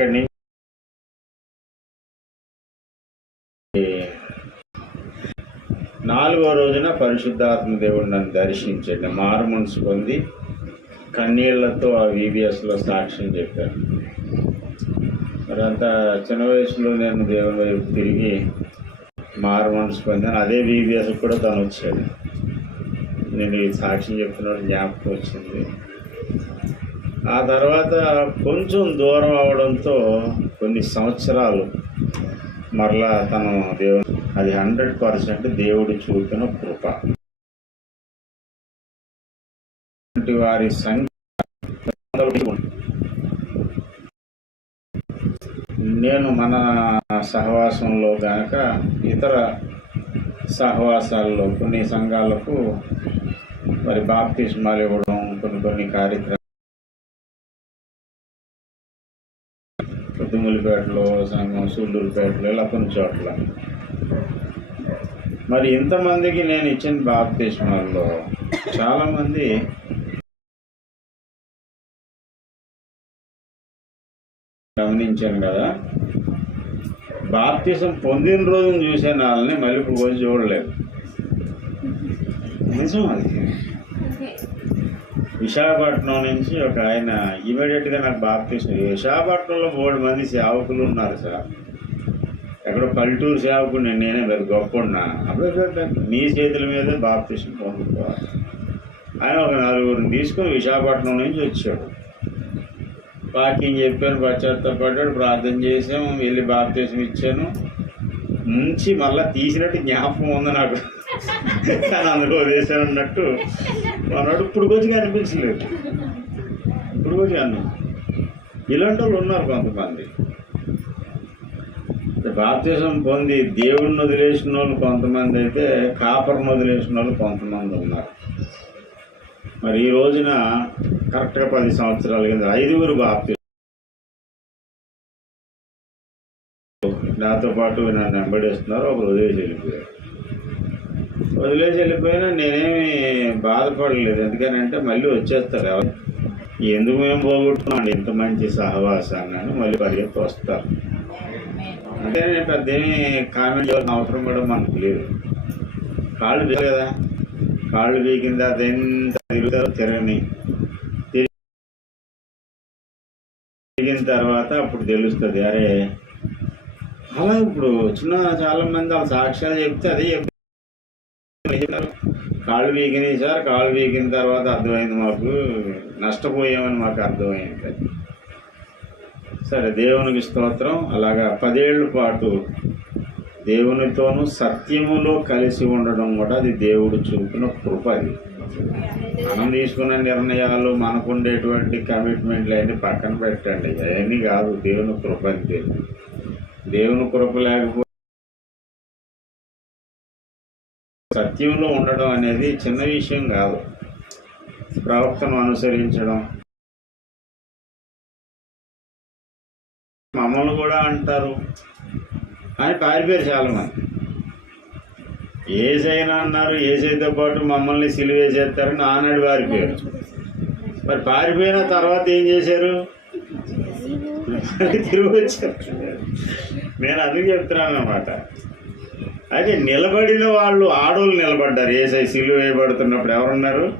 ఇక్కడి నుంచి నాలుగో రోజున పరిశుద్ధాత్మ దేవుడు నన్ను దర్శించండి. మారు మనసు పొంది కన్నీళ్ళతో ఆ వీబీఎస్లో సాక్ష్యం చెప్పాను. మరి అంత చిన్న వయసులో నేను దేవుని వైపు తిరిగి మారు మనసు పొందాను. అదే వీబీఎస్ కూడా తను వచ్చాడు. నేను ఈ సాక్ష్యం చెప్తున్నాడు జ్ఞాపకం వచ్చింది. ఆ తర్వాత కొంచెం దూరం అవడంతో కొన్ని సంవత్సరాలు మరలా తను దేవుడు అది హండ్రెడ్ పర్సెంట్ దేవుడు చూపిన కృప. వారి సంఖ్య నేను మన సహవాసంలో గనక ఇతర సహవాసాల్లో కొన్ని సంఘాలకు మరి బాప్తిష్మాలు ఇవ్వడం కొన్ని కొన్ని కార్యక్రమాలు పొద్దుములిపేటలో సంఘం సూళ్ళూరుపేటలో ఇలా కొన్ని చోట్ల. మరి ఇంతమందికి నేను ఇచ్చిన బాప్తిస్మాల్లో చాలామంది గమనించాను కదా. బాప్తిసం పొందిన రోజును చూసే వాళ్ళని మళ్ళీ ఇప్పుడు రోజు చూడలేదు నిజం అది. విశాఖపట్నం నుంచి ఒక ఆయన ఇమీడియట్గా నాకు బాప్తీసం. విశాఖపట్నంలో మూడు మంది సేవకులు ఉన్నారు సార్. ఎక్కడో పల్లెటూరు సేవకుడు నేను నేనే పెద్ద గొప్ప ఉన్నా. అప్పుడు నీ చేతుల మీద బాప్తీసం పొందుకోవాలి ఆయన ఒక నలుగురిని తీసుకుని విశాఖపట్నం నుంచి వచ్చాడు. వాకింగ్ చెప్పాను పశ్చాత్తపడ్డాడు ప్రార్థన చేసాము వెళ్ళి బాప్తీసం ఇచ్చాను. ముంచి మళ్ళీ తీసినట్టు జ్ఞాపకం ఉంది నాకు. కానీ అందులో వేసాను అన్నట్టు అన్నాడు ఇప్పుడు కొద్దిగా అనిపించలేదు. ఇప్పుడు కొద్దిగా అన్నం. ఇలాంటి వాళ్ళు ఉన్నారు కొంతమంది. భారతదేశం పొంది దేవుడిని వదిలేసిన వాళ్ళు కొంతమంది అయితే కాపర్ను వదిలేసిన వాళ్ళు కొంతమంది ఉన్నారు. మరి ఈ రోజున కరెక్ట్గా పది సంవత్సరాల కింద ఐదుగురు బాప్తీ నాతో పాటు నన్ను వెంబడేస్తున్నారు ఒకరు వదిలేసి వెళ్ళిపోయారు. వదిలేసి వెళ్ళిపోయినా నేనేమి బాధపడలేదు. ఎందుకనంటే మళ్ళీ వచ్చేస్తారు ఎవరు? ఎందుకు మేము పోగొట్టుకున్నాం ఇంత మంచి సహవాసాన్ని అని మళ్ళీ పరిగెత్తి వస్తారు. అంటే నేను పెద్ద ఏమి కామెంట్ చేయాల్సిన అవసరం కూడా మనకు లేదు. కాళ్ళు బీగ కదా. కాళ్ళు బీకిన తర్వాత ఎంత తిరుగుతారో తిరగని తిరిగిన తర్వాత అప్పుడు తెలుస్తుంది. అరే అలా ఇప్పుడు వచ్చిన చాలా మంది వాళ్ళ సాక్ష్యాలు చెప్తే అదే చెప్తారు. కాళ్ళు వీగినాయి సార్. కాళ్ళు వీగిన తర్వాత అర్థమైంది మాకు. నష్టపోయామని మాకు అర్థమైంది సరే. దేవునికి స్తోత్రం. అలాగా పదేళ్ళ పాటు దేవునితోనూ సత్యములో కలిసి ఉండడం కూడా అది దేవుడు చూపిన కృప అది. మనం తీసుకున్న నిర్ణయాలు మనకుండేటువంటి కమిట్మెంట్లు అన్నీ పక్కన పెట్టండి. అవన్నీ కాదు దేవుని కృప అంతే. దేవుని కృప లేకపోతే సత్యంలో ఉండడం అనేది చిన్న విషయం కాదు. ప్రవక్తను అనుసరించడం. మమ్మల్ని కూడా అంటారు. అని పారిపోయారు చాలా మంది ఏజైనా అన్నారు ఏజైతో పాటు మమ్మల్ని సిలువేసేస్తారని ఆనాడు పారిపోయారు మరి పారిపోయిన తర్వాత ఏం చేశారు? తిరిగి వచ్చారు. నేను అందుకు చెప్తున్నాను అనమాట అయితే నిలబడిన వాళ్ళు ఆడోళ్ళు నిలబడ్డారు. ఏసై సిలువ వేయబడుతున్నప్పుడు ఎవరున్నారు?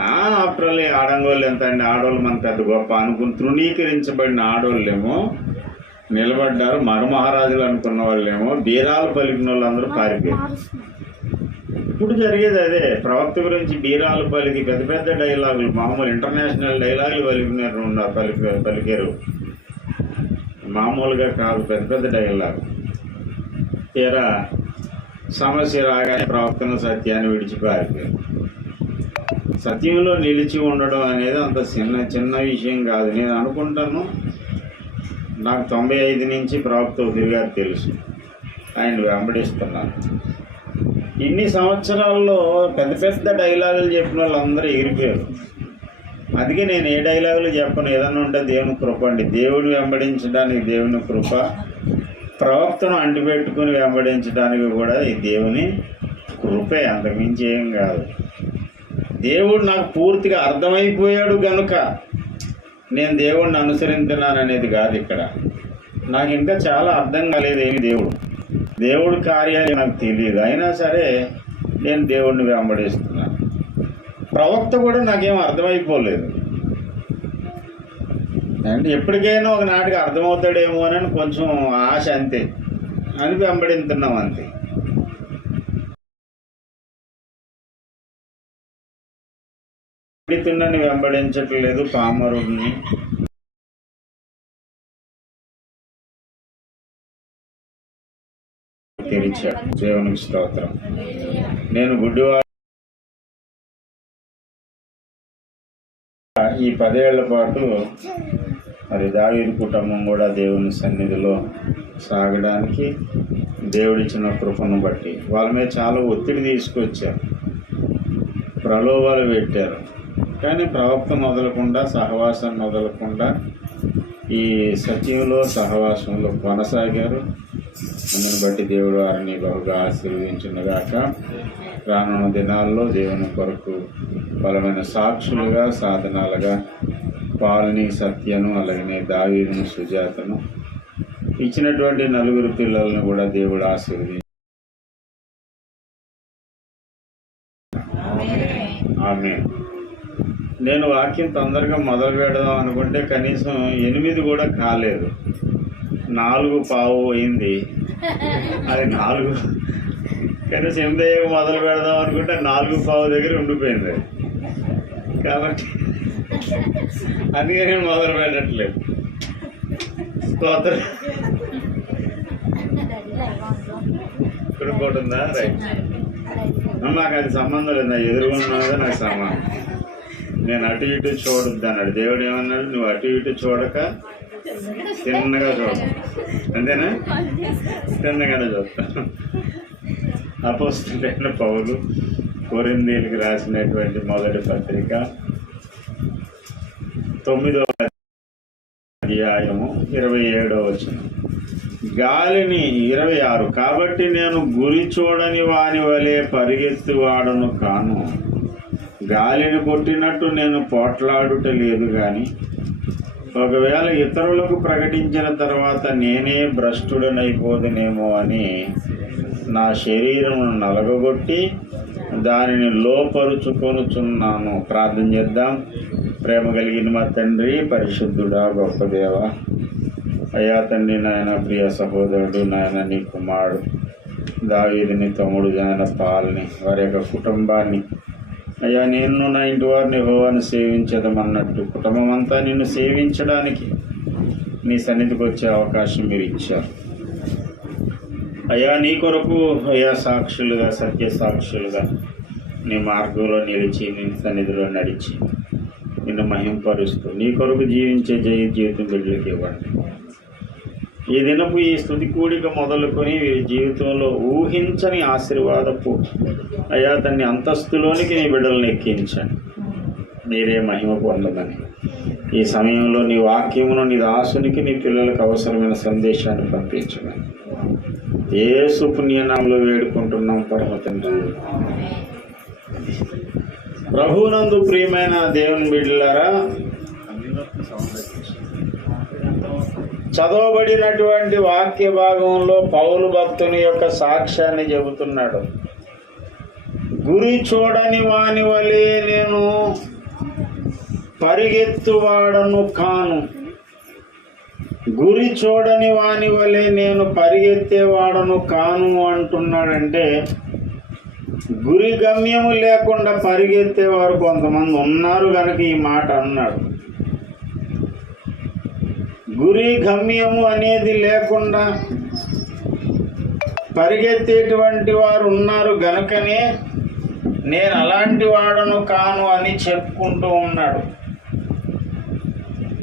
ఆఫ్టర్ ఆడంగోళ్ళు ఎంత అండి? ఆడోళ్ళు మన పెద్ద గొప్ప. అనుకుని తృణీకరించబడిన ఆడోళ్ళేమో నిలబడ్డారు. మగమహారాజులు అనుకున్న వాళ్ళేమో బీరాలు పలికిన వాళ్ళందరూ పారిపోయారు. ఇప్పుడు జరిగేది అదే. ప్రవక్త గురించి బీరాలు పలికి పెద్ద పెద్ద డైలాగులు మామూలు ఇంటర్నేషనల్ డైలాగులు పలికినారు ఉన్నారు పలికి పలికారు. మామూలుగా కాదు పెద్ద పెద్ద డైలాగ్ తీరా సమస్య రాగానే ప్రవర్తన సత్యాన్ని విడిచిపారిపోయారు సత్యంలో నిలిచి ఉండడం అనేది అంత చిన్న చిన్న విషయం కాదు. నేను అనుకుంటాను నాకు తొంభై ఐదు నుంచి ప్రవక్త తిరిగారు తెలుసు. ఆయన వెంబడిస్తున్నాను. ఇన్ని సంవత్సరాల్లో పెద్ద పెద్ద డైలాగులు చెప్పిన వాళ్ళందరూ ఎగిరిపోయారు. అందుకే నేను ఏ డైలాగులు చెప్పను? ఏదన్నా ఉంటే దేవుని కృప అండి. దేవుడు వెంబడించడానికి దేవుని కృప ప్రవక్తను అంటిపెట్టుకుని వెంబడించడానికి కూడా ఈ దేవుని కృపే అంతకుమించి ఏం కాదు. దేవుడు నాకు పూర్తిగా అర్థమైపోయాడు గనుక నేను దేవుణ్ణి అనుసరించున్నాను అనేది కాదు ఇక్కడ. నాకు ఇంకా చాలా అర్థం కాలేదు ఏమి దేవుడు. దేవుడు కార్యాలు నాకు తెలియదు. అయినా సరే నేను దేవుడిని వెంబడిస్తున్నాను. ప్రవక్త కూడా నాకేం అర్థమైపోలేదు. అంటే ఎప్పటికైనా ఒక నాటికి అర్థమవుతాడేమో అని కొంచెం ఆశ అంతే. అని వెంబడింతున్నాం అంతే. పండితున్నని వెంబడించట్లేదు పామరుడిని తెరిచాడు దేవునికి స్తోత్రం. నేను గుడ్డివాడు ఈ పదేళ్ళ పాటు మరి దావీదు కుటుంబం కూడా దేవుని సన్నిధిలో సాగడానికి దేవుడిచ్చిన కృపను బట్టి వాళ్ళ మీద చాలా ఒత్తిడి తీసుకొచ్చారు. ప్రలోభాలు పెట్టారు. కానీ ప్రవక్త మొదలకుండా సహవాసం మొదలకుండా ఈ సత్యంలో సహవాసంలో కొనసాగారు. అందుని బట్టి దేవుడు వారిని బహుగా ఆశీర్వదించినగాక. రానున్న దినాల్లో దేవుని కొరకు బలమైన సాక్షులుగా సాధనాలుగా పాలని సత్యను అలాగనే దావీను సుజాతను ఇచ్చినటువంటి నలుగురు పిల్లలను కూడా దేవుడు ఆశీర్వదించి ఆమె నేను వాక్యం తొందరగా మొదలు పెడదాం అనుకుంటే కనీసం ఎనిమిది కూడా కాలేదు. నాలుగు పావు అయింది. అది నాలుగు. కనీసం ఎనిమిది మొదలు పెడదాం అనుకుంటే నాలుగు పావు దగ్గర ఉండిపోయింది. కాబట్టి అందుకే నేను మొదలు పెట్టట్లేదు. స్తోత్రం. ఇక్కడ ఉందా రైట్ నాకు అది సంబంధం లేదు. నా ఎదురుగున్నదే నాకు సంబంధం. నేను అటు ఇటు చూడొద్దు అన్నాడు. దేవుడు ఏమన్నాడు? నువ్వు అటు ఇటు చూడక తిన్నగా చూడ. అంతేనా? తిన్నగానే చూస్తాను అపోస్తులైన పౌలు కొరిందీలకు రాసినటువంటి మొదటి పత్రిక తొమ్మిదవ అధ్యాయము ఇరవై ఏడవ వచ్చిన గాలిని ఇరవై ఆరు కాబట్టి నేను గురి చూడని వాని వలె పరిగెత్తువాడను కాను. గాలిని కొట్టినట్టు నేను పోట్లాడుట లేదు కానీ ఒకవేళ ఇతరులకు ప్రకటించిన తర్వాత నేనే భ్రష్టుడనైపోదునేమో అని నా శరీరమును నలగగొట్టి దానిని లోపరుచుకొనుచున్నాను. ప్రార్థన చేద్దాం. ప్రేమ కలిగిన మా తండ్రి పరిశుద్ధుడా గొప్ప దేవ. అయ్యా తండ్రి నాయన ప్రియ సహోదరుడు నాయన నీ కుమారుడు. దావీదిని తమ్ముడు నాయన పాల్ని వారి యొక్క కుటుంబాన్ని. అయ్యా నేను నా ఇంటి వారిని హోవాన్ని సేవించదమన్నట్టు కుటుంబం అంతా నిన్ను సేవించడానికి నీ సన్నిధికి వచ్చే అవకాశం మీరు ఇచ్చారు. అయ్యా నీ కొరకు అయ్యా సాక్షులుగా సత్య సాక్షులుగా నీ మార్గంలో నిలిచి నీ సన్నిధిలో నడిచి నిన్ను మహింపరుస్తూ నీ కొరకు జీవించే జయ జీవితం బిడ్డలకి ఇవ్వండి. ఈ దినపు ఈ స్థుతి కూడిక మొదలుకొని వీరి జీవితంలో ఊహించని ఆశీర్వాదపు అయ్యా తన్ని అంతస్తులోనికి నీ బిడ్డలను ఎక్కించండి. మీరే మహిమ పొందమని. ఈ సమయంలో నీ వాక్యమును నీ దాసునికి నీ పిల్లలకు అవసరమైన సందేశాన్ని పంపించమని. ఏ సుపుణ్యనామంలో వేడుకుంటున్నాం పరమ తండ్రి ప్రభునందు ప్రియమైన దేవుని బిడ్డలారా చదవబడినటువంటి వాక్య భాగంలో పౌలు భక్తుని యొక్క సాక్ష్యాన్ని చెబుతున్నాడు. గురి చూడని వాని వలె నేను పరిగెత్తువాడను కాను. గురి చూడని వాని వలె నేను పరిగెత్తేవాడను కాను అంటున్నాడంటే గురి గమ్యము లేకుండా పరిగెత్తేవారు కొంతమంది ఉన్నారు కనుక ఈ మాట అన్నాడు. గురి గమ్యము అనేది లేకుండా పరిగెత్తేటువంటి వారు ఉన్నారు గనుకనే నేను అలాంటి వాడను కాను అని చెప్పుకుంటూ ఉన్నాడు.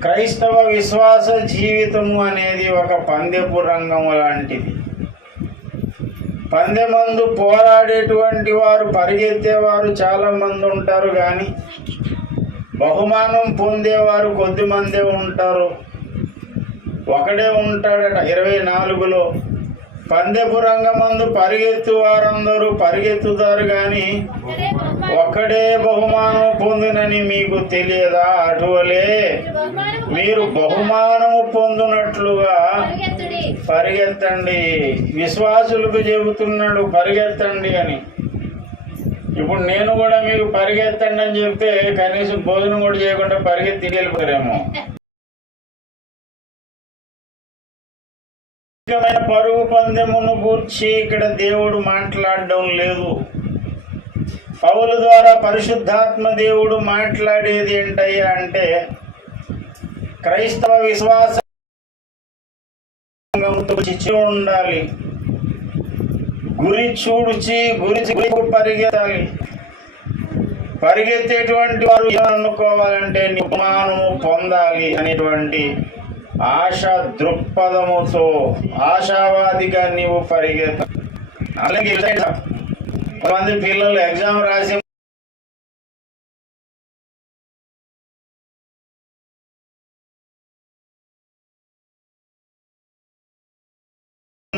క్రైస్తవ విశ్వాస జీవితము అనేది ఒక పందెపు రంగము లాంటిది. పందెమందు పోరాడేటువంటి వారు పరిగెత్తేవారు చాలా మంది ఉంటారు కానీ బహుమానం పొందేవారు కొద్ది మందే ఉంటారు. ఒకడే ఉంటాడట ఇరవై నాలుగులో. పందెపు రంగమందు పరిగెత్తు వారందరూ పరిగెత్తుతారు కానీ ఒక్కడే బహుమానం పొందునని మీకు తెలియదా? అటువలే. మీరు బహుమానము పొందునట్లుగా పరిగెత్తండి. విశ్వాసులకు చెబుతున్నాడు పరిగెత్తండి అని. ఇప్పుడు నేను కూడా మీకు పరిగెత్తండి అని చెప్తే కనీసం భోజనం కూడా చేయకుండా పరిగెత్తి వెళ్ళిపోయారేమో ముఖ్యమైన పరుగు పందెమును గూర్చి ఇక్కడ దేవుడు మాట్లాడడం లేదు. పౌల ద్వారా పరిశుద్ధాత్మ దేవుడు మాట్లాడేది ఏంటయ్యా అంటే క్రైస్తవ విశ్వాస చిచ్చి ఉండాలి. గురి చూడుచి గురి గురి పరిగెత్తాలి. పరిగెత్తేటువంటి వారు ఏమనుకోవాలంటే నిర్మాణము పొందాలి అనేటువంటి ఆశ దృక్పథముతో ఆశావాదిగా నీవు పరిగెత్త. అలాగే కొంతమంది పిల్లలు ఎగ్జామ్ రాసి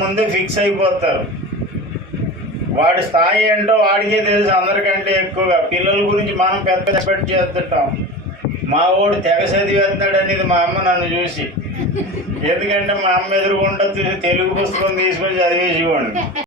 ముందే ఫిక్స్ అయిపోతారు. వాడి స్థాయి ఏంటో వాడికే తెలుసు అందరికంటే ఎక్కువగా. పిల్లల గురించి మనం పెద్ద ఎక్స్పెక్ట్ చేస్తుంటాం. మా వాడు తెగ చదివేస్తున్నాడు అనేది మా అమ్మ నన్ను చూసి. ఎందుకంటే మా అమ్మ ఎదురుకుండా తెలుగు పుస్తకం తీసుకొని చదివేసేవాడిని